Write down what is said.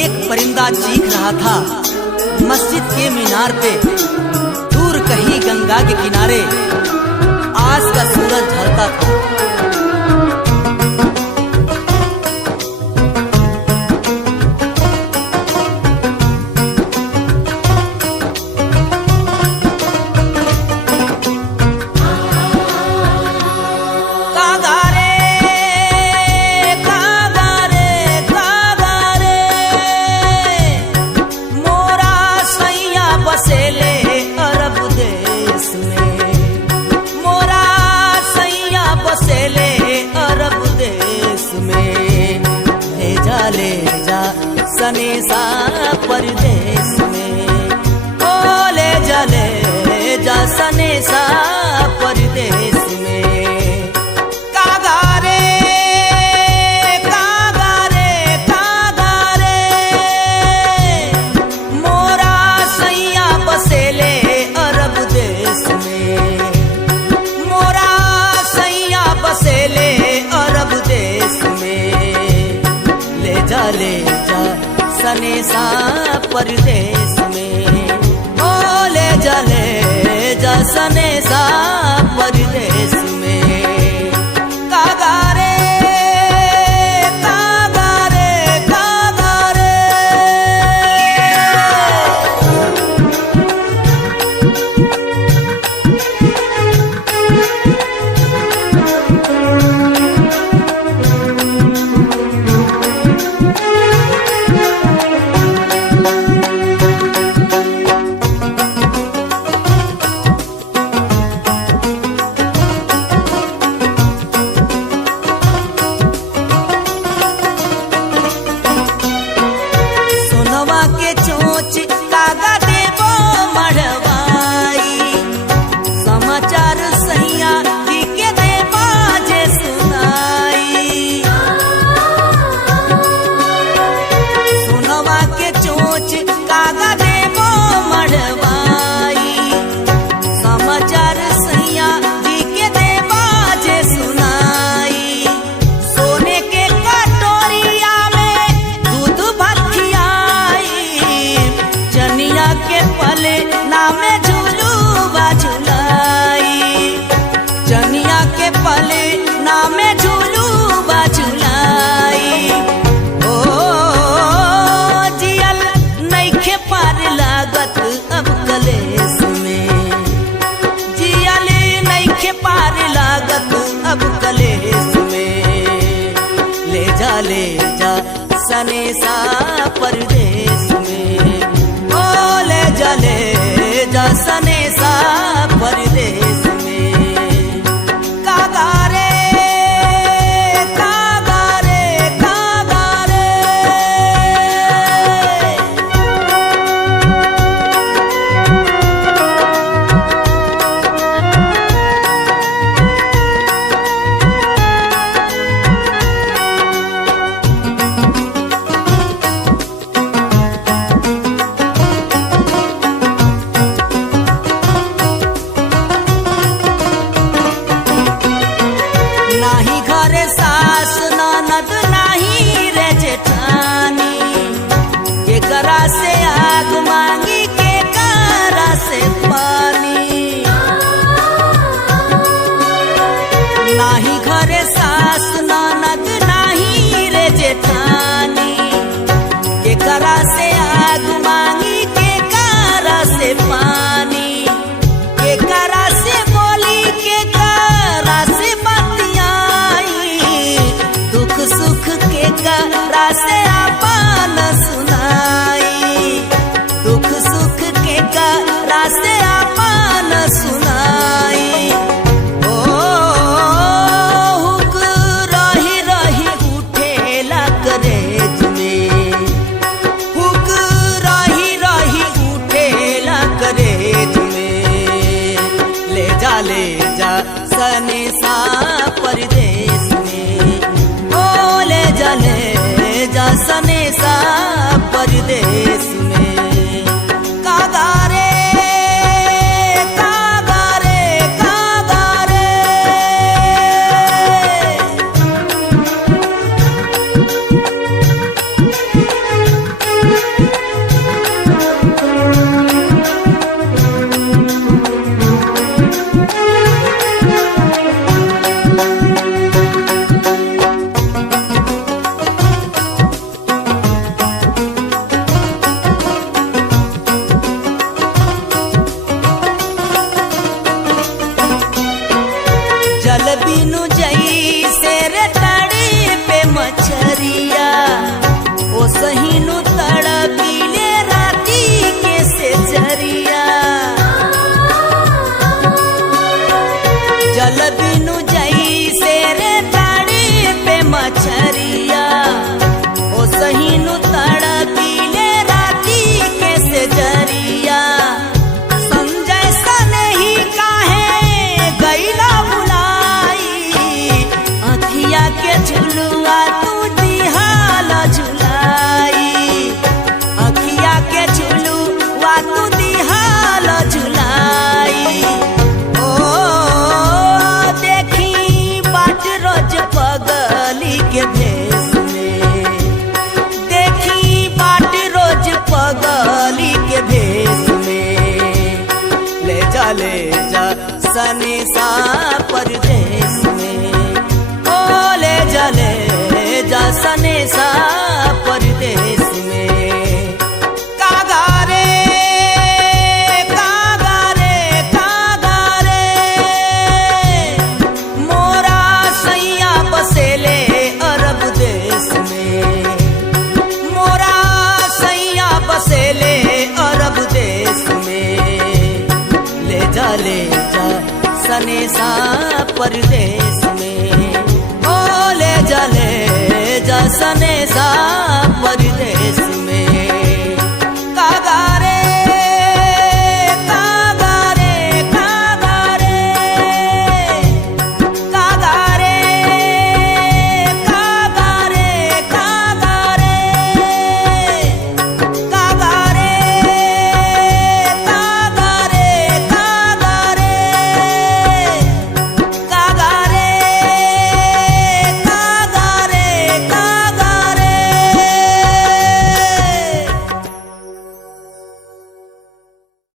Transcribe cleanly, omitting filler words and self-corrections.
एक परिंदा चीख रहा था मस्जिद के मीनार पे, दूर कहीं गंगा के किनारे आज का सूरज ढलता था। सनेसा परदेस में, ओ ले जा सनेसा परदेस में। कागा रे मोरा सैया बसेले अरब देश में, मोरा सैया बसेले अरब देश में। ले जा सनेसा परदेस में, ओ ले जा सनेसा परदेस में। कागा रे ले जा सनेसा परदेस में, ओ ले जा सनेसा परदेस में। कागा रे से आग मांगी के कारा से पानी, नाही घरे सास ननद नाही रे जेठानी। के करा से आग मांगी के कारा से पानी, के करा से बोली के कारा से बतियाई। दुख सुख के करा से अपन सुनाई, रास्ते आपन सुनाई। ओ हुक रही उठेला करेज में, हुक रही उठेला करेज में। ले जा सनेसा परदेस में, ओ ले जा जरिया ओ सही नु तड़पीले राती के से जरिया संजय सने ही काहे गईला बुलाई अखिया के झुलुआ तू दिहाल झुलाई अखिया के झुलुआ तू दिहाल झुलाई ओ देखी बाट रोज पगली के भेष में देखी बाट रोज पगली के भेष में ले जा सने सा परदेश में ओ ले जा सने सा परदेश में कागारे कागारे कागारे मोरा सैया बसेले अरब देश में मोरा सैया बसेले अरब देश में ले जा सने सा परदेश